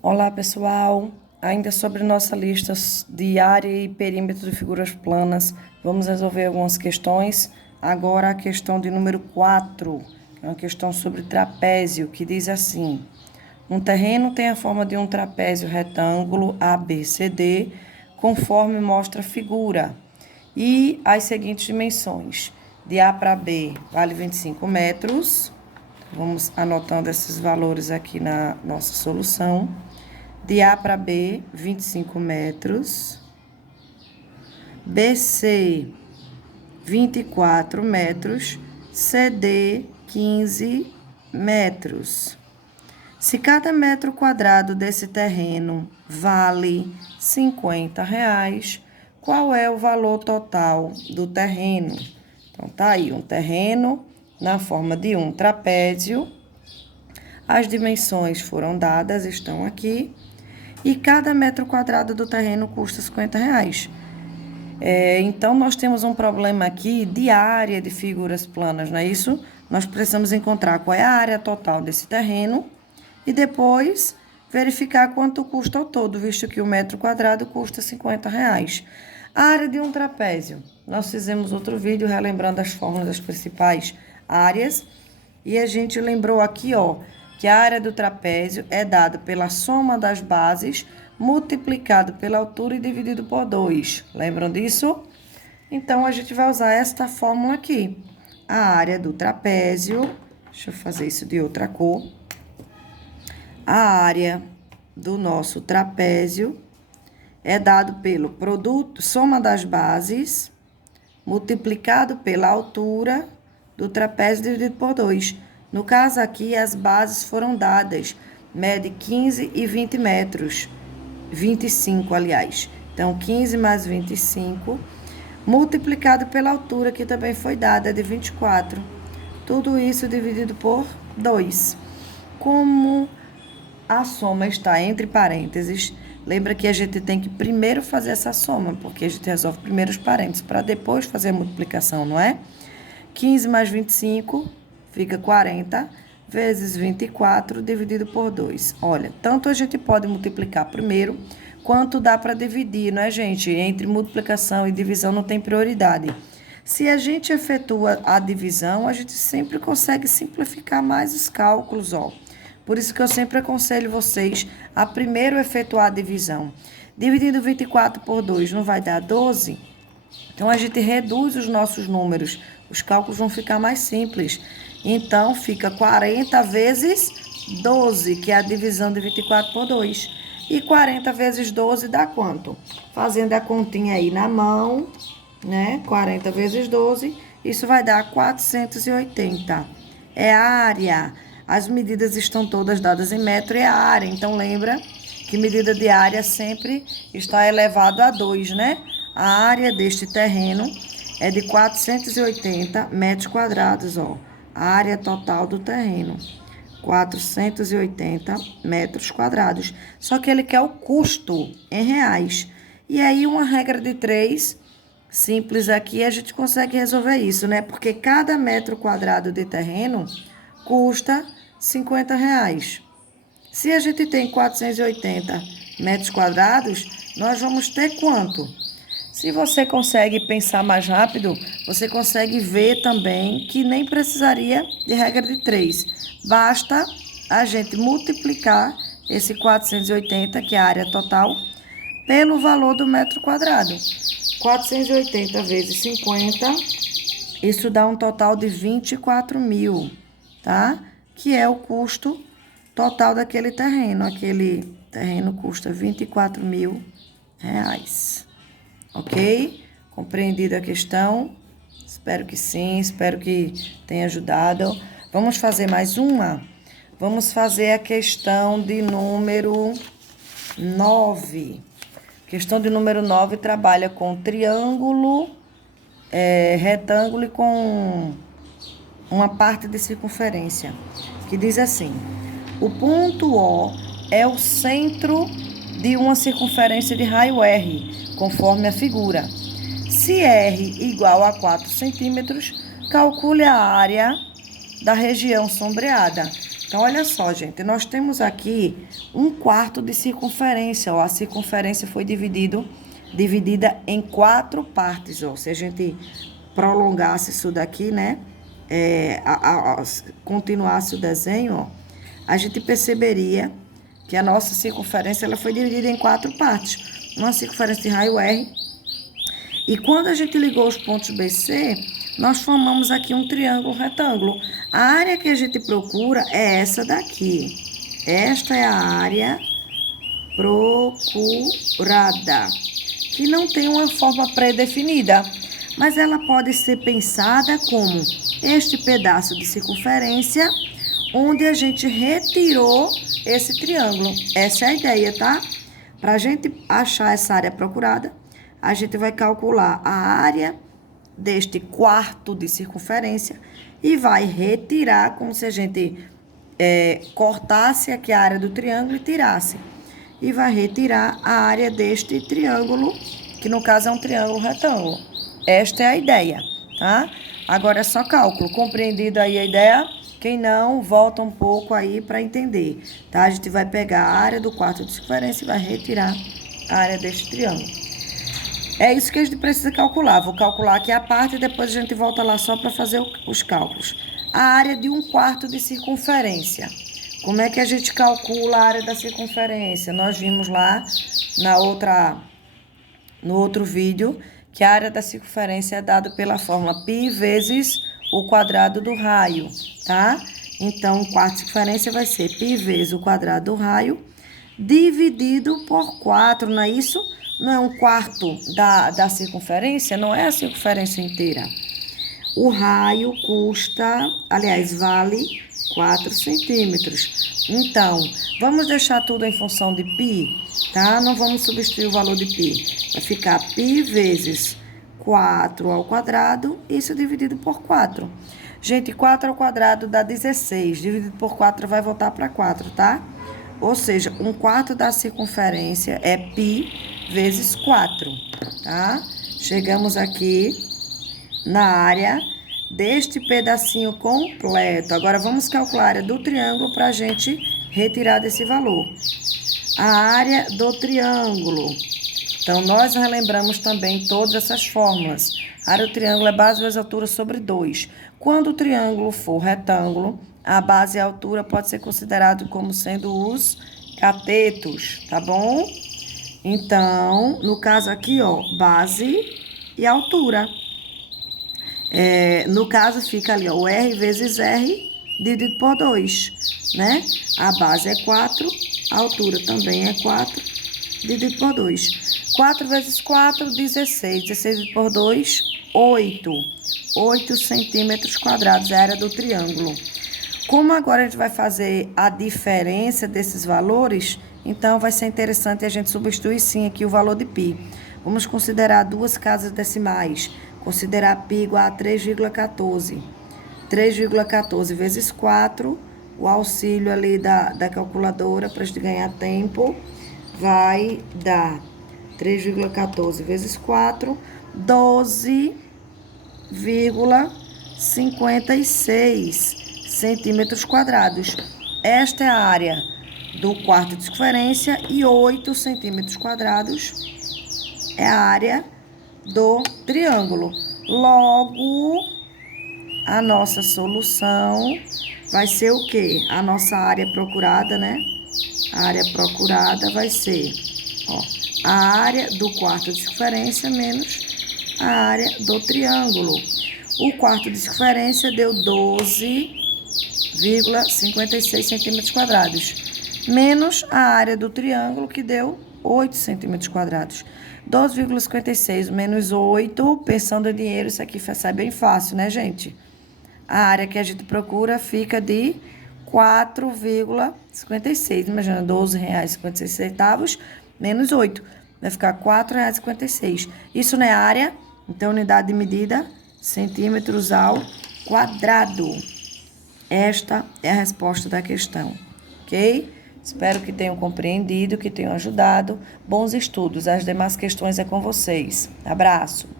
Olá, pessoal! Ainda sobre nossa lista de área e perímetro de figuras planas, vamos resolver algumas questões. Agora a questão de número 4, que é uma questão sobre trapézio, que diz assim: um terreno tem a forma de um trapézio retângulo ABCD, conforme mostra a figura, e as seguintes dimensões. De A para B vale 25 metros. Vamos anotando esses valores aqui na nossa solução. De A para B, 25 metros. BC, 24 metros. CD, 15 metros. Se cada metro quadrado desse terreno vale R$ 50, qual é o valor total do terreno? Então, tá aí um terreno na forma de um trapézio. As dimensões foram dadas, estão aqui. E cada metro quadrado do terreno custa R$ 50. Então, nós temos um problema aqui de área de figuras planas, não é isso? Nós precisamos encontrar qual é a área total desse terreno e depois verificar quanto custa ao todo, visto que o metro quadrado custa R$ 50. A área de um trapézio. Nós fizemos outro vídeo relembrando as fórmulas das principais áreas e a gente lembrou aqui, ó, que a área do trapézio é dada pela soma das bases multiplicado pela altura e dividido por 2. Lembram disso? Então, a gente vai usar esta fórmula aqui. A área do trapézio, deixa eu fazer isso de outra cor. A área do nosso trapézio é dado pelo produto, soma das bases, multiplicado pela altura do trapézio dividido por 2. No caso aqui, as bases foram dadas, mede 15 e 20 metros, 25, aliás. Então, 15 mais 25, multiplicado pela altura, que também foi dada, de 24. Tudo isso dividido por 2. Como a soma está entre parênteses, lembra que a gente tem que primeiro fazer essa soma, porque a gente resolve primeiro os parênteses, para depois fazer a multiplicação, não é? 15 mais 25 fica 40, vezes 24, dividido por 2. Olha, tanto a gente pode multiplicar primeiro, quanto dá para dividir, não é, gente? Entre multiplicação e divisão não tem prioridade. Se a gente efetua a divisão, a gente sempre consegue simplificar mais os cálculos, ó. Por isso que eu sempre aconselho vocês a primeiro efetuar a divisão. Dividindo 24 por 2 não vai dar 12? Então, a gente reduz os nossos números. Os cálculos vão ficar mais simples. Então, fica 40 vezes 12, que é a divisão de 24 por 2. E 40 vezes 12 dá quanto? Fazendo a continha aí na mão, né? 40 vezes 12, isso vai dar 480. É a área. As medidas estão todas dadas em metro e é a área. Então, lembra que medida de área sempre está elevado a 2, né? A área deste terreno é de 480 metros quadrados, ó. A área total do terreno, 480 metros quadrados. Só que ele quer o custo em reais. E aí, uma regra de 3, simples aqui, a gente consegue resolver isso, né? Porque cada metro quadrado de terreno custa R$ 50. Se a gente tem 480 metros quadrados, nós vamos ter quanto? Se você consegue pensar mais rápido, você consegue ver também que nem precisaria de regra de 3. Basta a gente multiplicar esse 480, que é a área total, pelo valor do metro quadrado. 480 vezes 50, isso dá um total de 24 mil, tá? Que é o custo total daquele terreno. Aquele terreno custa R$ 24.000. Ok? Compreendida a questão? Espero que sim, espero que tenha ajudado. Vamos fazer mais uma? Vamos fazer a questão de número 9. Questão de número 9 trabalha com triângulo, retângulo e com uma parte de circunferência, que diz assim: o ponto O é o centro de uma circunferência de raio R, conforme a figura. Se R igual a 4 centímetros, calcule a área da região sombreada. Então, olha só, gente, nós temos aqui 1/4 de circunferência, ó. A circunferência foi dividida em 4 partes, ó. Se a gente prolongasse isso daqui, né, continuasse o desenho, ó, a gente perceberia que a nossa circunferência ela foi dividida em 4 partes. Uma circunferência de raio R. E quando a gente ligou os pontos BC, nós formamos aqui um triângulo retângulo. A área que a gente procura é essa daqui. Esta é a área procurada, que não tem uma forma pré-definida, mas ela pode ser pensada como este pedaço de circunferência onde a gente retirou esse triângulo. Essa é a ideia, tá? Para a gente achar essa área procurada, a gente vai calcular a área deste 1/4 de circunferência e vai retirar, como se a gente cortasse aqui a área do triângulo e tirasse. E vai retirar a área deste triângulo, que no caso é um triângulo retângulo. Esta é a ideia, tá? Agora é só cálculo. Compreendido aí a ideia? Quem não, volta um pouco aí para entender, tá? A gente vai pegar a área do 1/4 de circunferência e vai retirar a área deste triângulo. É isso que a gente precisa calcular. Vou calcular aqui a parte e depois a gente volta lá só para fazer os cálculos. A área de 1/4 de circunferência. Como é que a gente calcula a área da circunferência? Nós vimos lá no outro vídeo que a área da circunferência é dada pela fórmula π vezes o quadrado do raio, tá? Então, 1/4 de circunferência vai ser π vezes o quadrado do raio dividido por 4, não é isso? Não é 1/4 da circunferência? Não é a circunferência inteira. O raio vale 4 centímetros. Então, vamos deixar tudo em função de π, tá? Não vamos substituir o valor de π. Vai ficar π vezes 4 ao quadrado, isso dividido por 4. Gente, 4 ao quadrado dá 16. Dividido por 4 vai voltar para 4, tá? Ou seja, 1/4 da circunferência é π vezes 4, tá? Chegamos aqui na área deste pedacinho completo. Agora, vamos calcular a área do triângulo para a gente retirar desse valor. A área do triângulo. Então, nós relembramos também todas essas fórmulas. A área do triângulo é base vezes altura sobre 2. Quando o triângulo for retângulo, a base e a altura pode ser considerado como sendo os catetos, tá bom? Então, no caso aqui, ó, base e altura. No caso, fica ali, ó, o R vezes R dividido por 2, né? A base é 4, a altura também é 4, dividido por 2. 4 vezes 4, 16. 16 dividido por 2, 8. 8 centímetros quadrados é a área do triângulo. Como agora a gente vai fazer a diferença desses valores, então vai ser interessante a gente substituir sim aqui o valor de π. Vamos considerar duas casas decimais. Considerar π igual a 3,14. 3,14 vezes 4, o auxílio ali da calculadora para a gente ganhar tempo, vai dar 3,14 vezes 4, 12,56 centímetros quadrados. Esta é a área do 1/4 de circunferência e 8 centímetros quadrados é a área do triângulo. Logo, a nossa solução vai ser o quê? A nossa área procurada, né? A área procurada vai ser, ó, a área do 1/4 de circunferência menos a área do triângulo. O 1/4 de circunferência deu 12,56 centímetros quadrados, menos a área do triângulo, que deu 8 centímetros quadrados. 12,56 menos 8, pensando em dinheiro, isso aqui sai bem fácil, né, gente? A área que a gente procura fica de 4,56. Imagina, R$12,56 menos 8. Vai ficar R$4,56. Isso não é área, então unidade de medida, centímetros ao quadrado. Esta é a resposta da questão, ok? Espero que tenham compreendido, que tenham ajudado. Bons estudos. As demais questões é com vocês. Abraço.